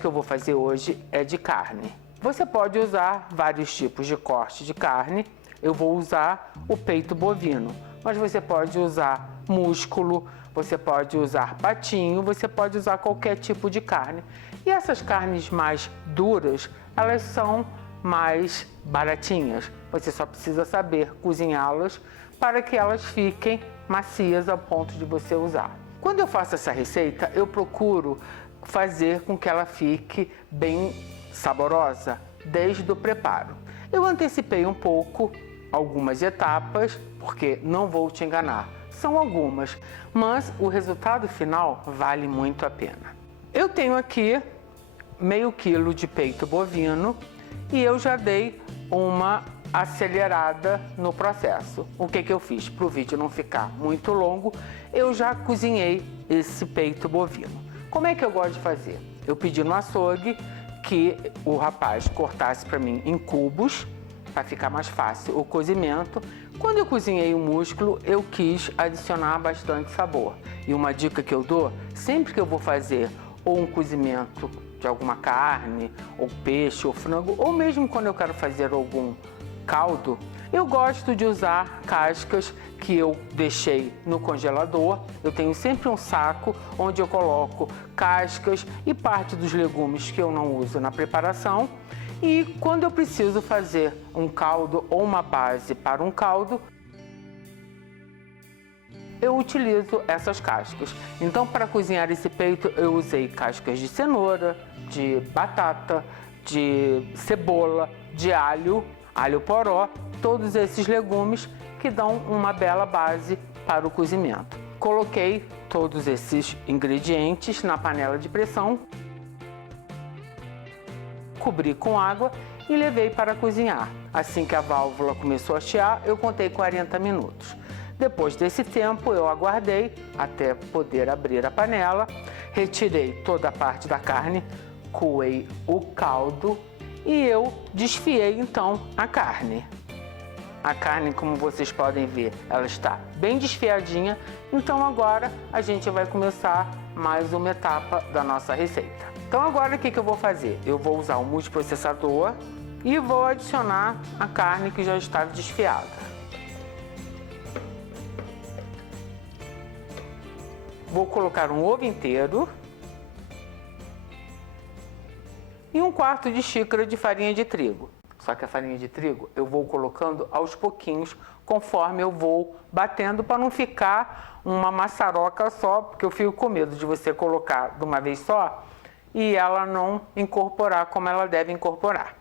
que eu vou fazer hoje é de carne. Você pode usar vários tipos de corte de carne. Eu vou usar o peito bovino, mas você pode usar músculo, você pode usar patinho, você pode usar qualquer tipo de carne. E essas carnes mais duras, elas são mais baratinhas. Você só precisa saber cozinhá-las para que elas fiquem macias ao ponto de você usar. Quando eu faço essa receita, eu procuro fazer com que ela fique bem saborosa desde o preparo. Eu antecipei um pouco algumas etapas, porque não vou te enganar, são algumas, mas o resultado final vale muito a pena. Eu tenho aqui meio quilo de peito bovino e eu já dei uma acelerada no processo. O que eu fiz? Para o vídeo não ficar muito longo, eu já cozinhei esse peito bovino. Como é que eu gosto de fazer? Eu pedi no açougue que o rapaz cortasse para mim em cubos, para ficar mais fácil o cozimento. Quando eu cozinhei o músculo, eu quis adicionar bastante sabor. E uma dica que eu dou, sempre que eu vou fazer ou um cozimento de alguma carne, ou peixe, ou frango, ou mesmo quando eu quero fazer algum caldo, eu gosto de usar cascas que eu deixei no congelador. Eu tenho sempre um saco onde eu coloco cascas e parte dos legumes que eu não uso na preparação. E quando eu preciso fazer um caldo ou uma base para um caldo, eu utilizo essas cascas. Então, para cozinhar esse peito, eu usei cascas de cenoura, de batata, de cebola, de alho poró, todos esses legumes que dão uma bela base para o cozimento. Coloquei todos esses ingredientes na panela de pressão, cobri com água e levei para cozinhar. Assim que a válvula começou a chiar, eu contei 40 minutos. Depois desse tempo, eu aguardei até poder abrir a panela, retirei toda a parte da carne, coei o caldo e eu desfiei então a carne. A carne, como vocês podem ver, ela está bem desfiadinha. Então agora a gente vai começar mais uma etapa da nossa receita. Então agora o que eu vou fazer? Eu vou usar o multiprocessador e vou adicionar a carne que já estava desfiada. Vou colocar um ovo inteiro e 1/4 de xícara de farinha de trigo. Só que a farinha de trigo eu vou colocando aos pouquinhos, conforme eu vou batendo, para não ficar uma maçaroca só, porque eu fico com medo de você colocar de uma vez só e ela não incorporar como ela deve incorporar.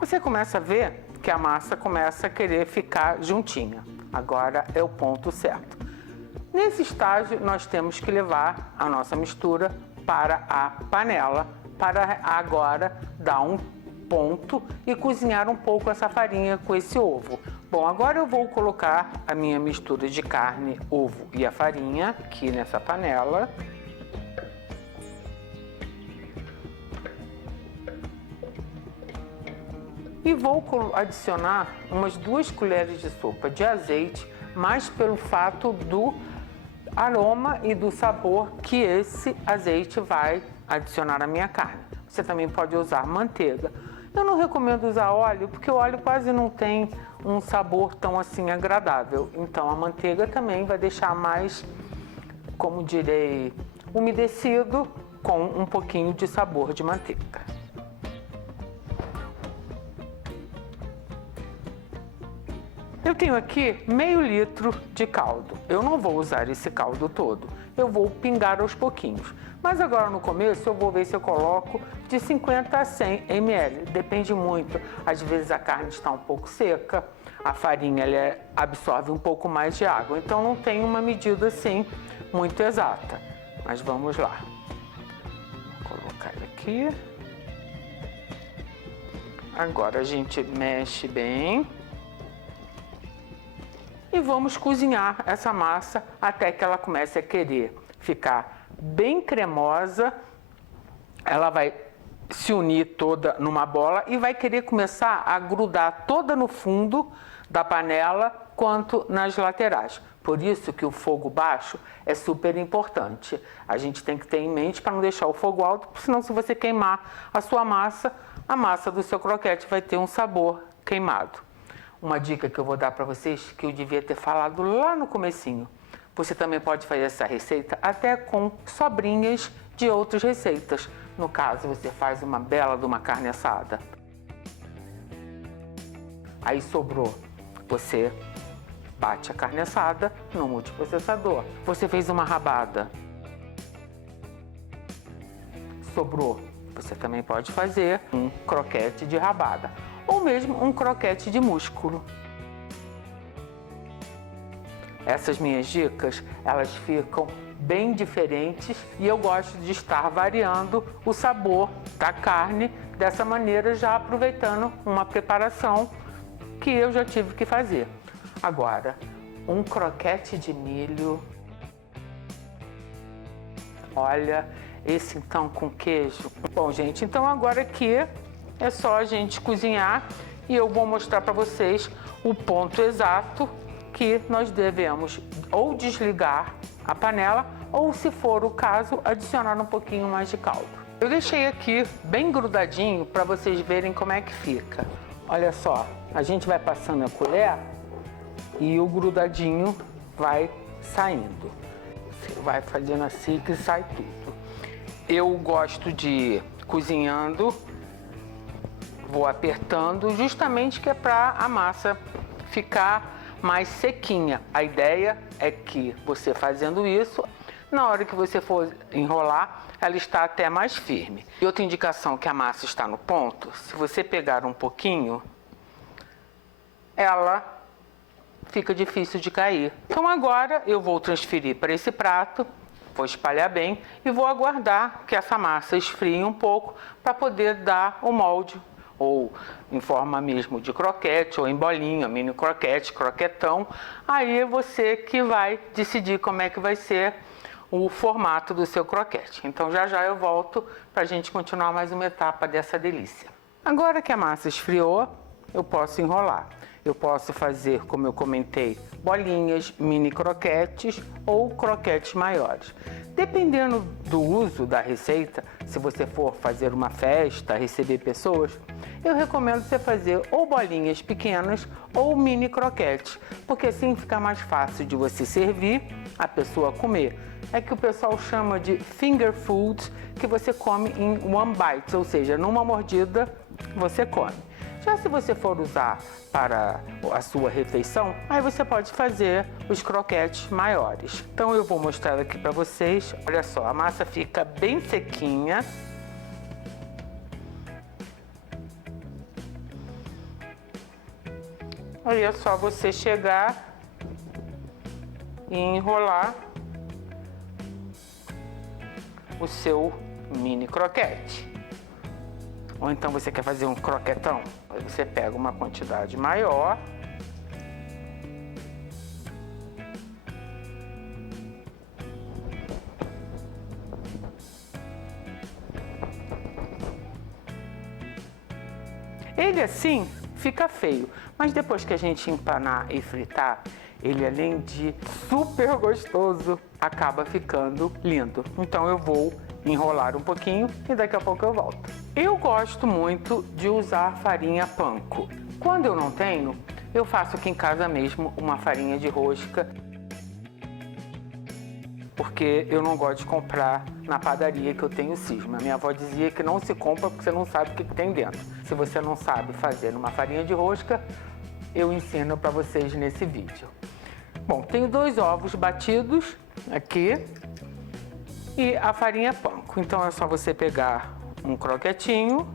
Você começa a ver que a massa começa a querer ficar juntinha. Agora é o ponto certo. Nesse estágio, nós temos que levar a nossa mistura para a panela, para agora dar um ponto e cozinhar um pouco essa farinha com esse ovo. Bom, agora eu vou colocar a minha mistura de carne, ovo e a farinha aqui nessa panela. E vou adicionar umas 2 colheres de sopa de azeite, mais pelo fato do aroma e do sabor que esse azeite vai adicionar à minha carne. Você também pode usar manteiga. Eu não recomendo usar óleo, porque o óleo quase não tem um sabor tão assim agradável. Então a manteiga também vai deixar mais, como direi, umedecido, com um pouquinho de sabor de manteiga. Eu tenho aqui meio litro de caldo. Eu não vou usar esse caldo todo, eu vou pingar aos pouquinhos. Mas agora no começo eu vou ver se eu coloco de 50 a 100 ml. Depende muito, às vezes a carne está um pouco seca, a farinha ela absorve um pouco mais de água. Então não tem uma medida assim muito exata. Mas vamos lá. Vou colocar aqui. Agora a gente mexe bem. E vamos cozinhar essa massa até que ela comece a querer ficar bem cremosa. Ela vai se unir toda numa bola e vai querer começar a grudar toda no fundo da panela quanto nas laterais. Por isso que o fogo baixo é super importante. A gente tem que ter em mente para não deixar o fogo alto, senão se você queimar a sua massa, a massa do seu croquete vai ter um sabor queimado. Uma dica que eu vou dar para vocês, que eu devia ter falado lá no comecinho. Você também pode fazer essa receita até com sobrinhas de outras receitas. No caso, você faz uma bela de uma carne assada. Aí sobrou, você bate a carne assada no multiprocessador. Você fez uma rabada. Sobrou, você também pode fazer um croquete de rabada. Ou mesmo um croquete de músculo. Essas minhas dicas, elas ficam bem diferentes e eu gosto de estar variando o sabor da carne dessa maneira, já aproveitando uma preparação que eu já tive que fazer. Agora, um croquete de milho. Olha, esse então com queijo. Bom, gente, então agora aqui é só a gente cozinhar e eu vou mostrar para vocês o ponto exato que nós devemos ou desligar a panela ou, se for o caso, adicionar um pouquinho mais de caldo. Eu deixei aqui bem grudadinho para vocês verem como é que fica. Olha só, a gente vai passando a colher e o grudadinho vai saindo. Você vai fazendo assim que sai tudo. Eu gosto de cozinhando, vou apertando, justamente que é para a massa ficar mais sequinha. A ideia é que você fazendo isso, na hora que você for enrolar, ela está até mais firme. E outra indicação que a massa está no ponto, se você pegar um pouquinho, ela fica difícil de cair. Então agora eu vou transferir para esse prato, vou espalhar bem e vou aguardar que essa massa esfrie um pouco para poder dar o molde, ou em forma mesmo de croquete, ou em bolinha, mini croquete, croquetão. Aí é você que vai decidir como é que vai ser o formato do seu croquete. Então já já eu volto para a gente continuar mais uma etapa dessa delícia. Agora que a massa esfriou, eu posso enrolar. Eu posso fazer, como eu comentei, bolinhas, mini croquetes ou croquetes maiores. Dependendo do uso da receita, se você for fazer uma festa, receber pessoas, eu recomendo você fazer ou bolinhas pequenas ou mini croquetes, porque assim fica mais fácil de você servir, a pessoa comer. É que o pessoal chama de finger food, que você come em one bite, ou seja, numa mordida você come. Já se você for usar para a sua refeição, aí você pode fazer os croquetes maiores. Então eu vou mostrar aqui para vocês. Olha só, a massa fica bem sequinha. Aí é só você chegar e enrolar o seu mini croquete. Ou então você quer fazer um croquetão, aí você pega uma quantidade maior ele assim fica feio, mas depois que a gente empanar e fritar, ele, além de super gostoso, acaba ficando lindo. Então eu vou enrolar um pouquinho e daqui a pouco eu volto. Eu gosto muito de usar farinha panko. Quando eu não tenho, eu faço aqui em casa mesmo uma farinha de rosca, porque eu não gosto de comprar na padaria, que eu tenho cisma. Minha avó dizia que não se compra porque você não sabe o que tem dentro. Se você não sabe fazer uma farinha de rosca, eu ensino para vocês nesse vídeo. Bom, tenho 2 ovos batidos aqui e a farinha panko. Então é só você pegar um croquetinho,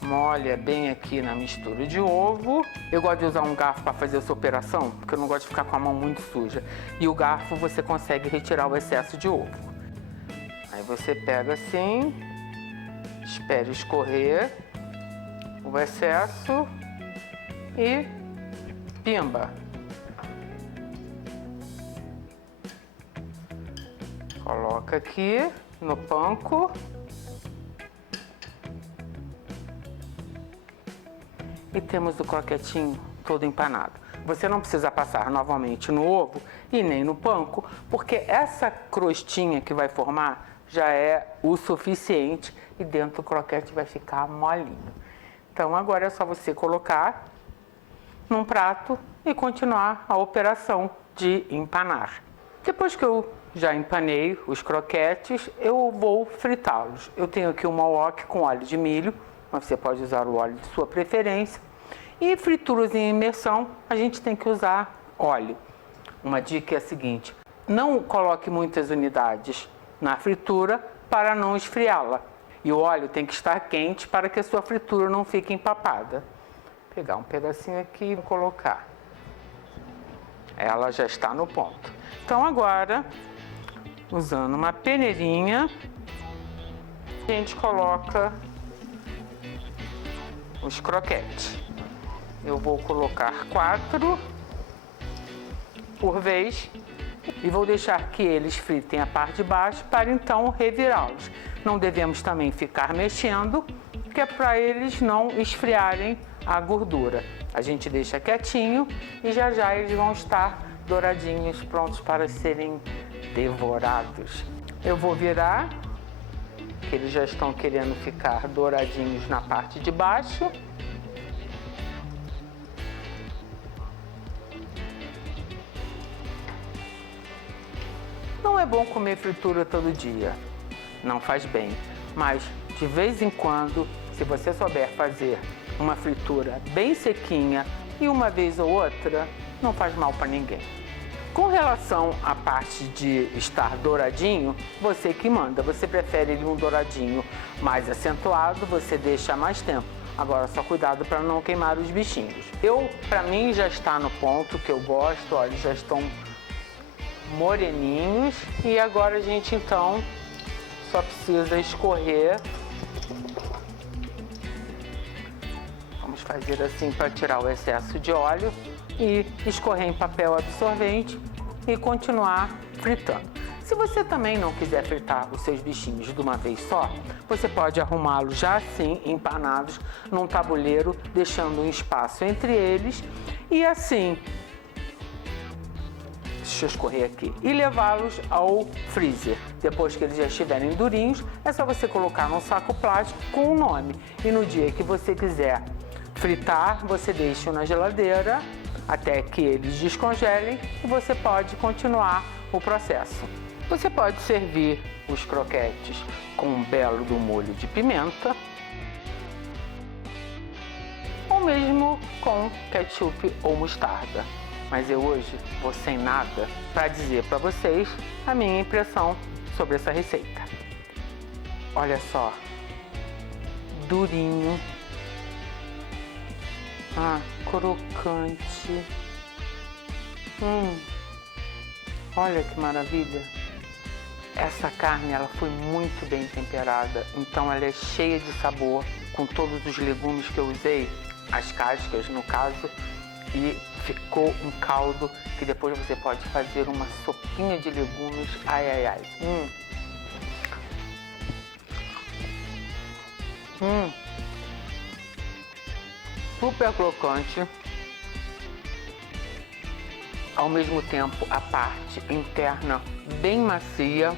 molha bem aqui na mistura de ovo. Eu gosto de usar um garfo para fazer essa operação, porque eu não gosto de ficar com a mão muito suja. E o garfo você consegue retirar o excesso de ovo. Aí você pega assim, espere escorrer o excesso e pimba. Coloca aqui no panko. E temos o croquetinho todo empanado. Você não precisa passar novamente no ovo e nem no panko, porque essa crostinha que vai formar já é o suficiente e dentro do croquete vai ficar molinho. Então agora é só você colocar num prato e continuar a operação de empanar. Depois que eu já empanei os croquetes, eu vou fritá-los. Eu tenho aqui uma wok com óleo de milho, mas você pode usar o óleo de sua preferência. E frituras em imersão, a gente tem que usar óleo. Uma dica é a seguinte: não coloque muitas unidades na fritura para não esfriá-la. E o óleo tem que estar quente para que a sua fritura não fique empapada. Vou pegar um pedacinho aqui e colocar. Ela já está no ponto. Então agora, usando uma peneirinha, a gente coloca os croquetes. Eu vou colocar 4 por vez e vou deixar que eles fritem a parte de baixo para então revirá-los. Não devemos também ficar mexendo, que é para eles não esfriarem a gordura. A gente deixa quietinho e já já eles vão estar douradinhos, prontos para serem devorados. Eu vou virar, que eles já estão querendo ficar douradinhos na parte de baixo. Não é bom comer fritura todo dia, não faz bem, mas de vez em quando, se você souber fazer uma fritura bem sequinha e uma vez ou outra, não faz mal para ninguém. Com relação à parte de estar douradinho, você que manda. Você prefere ele um douradinho mais acentuado, você deixa mais tempo. Agora só cuidado para não queimar os bichinhos. Para mim já está no ponto que eu gosto, olha, já estão moreninhos e agora a gente então só precisa escorrer. Vamos fazer assim para tirar o excesso de óleo e escorrer em papel absorvente e continuar fritando. Se você também não quiser fritar os seus bichinhos de uma vez só, você pode arrumá-los já assim empanados num tabuleiro, deixando um espaço entre eles e assim, deixa eu escorrer aqui, e levá-los ao freezer. Depois que eles já estiverem durinhos, é só você colocar num saco plástico com um nome. E no dia que você quiser fritar, você deixa na geladeira até que eles descongelem e você pode continuar o processo. Você pode servir os croquetes com um belo do molho de pimenta ou mesmo com ketchup ou mostarda. Mas eu hoje vou sem nada para dizer para vocês a minha impressão sobre essa receita. Olha só, durinho, crocante. Olha que maravilha. Essa carne ela foi muito bem temperada, então ela é cheia de sabor com todos os legumes que eu usei, as cascas no caso. E ficou um caldo que depois você pode fazer uma sopinha de legumes. Ai, ai, ai. Super crocante. Ao mesmo tempo, a parte interna bem macia.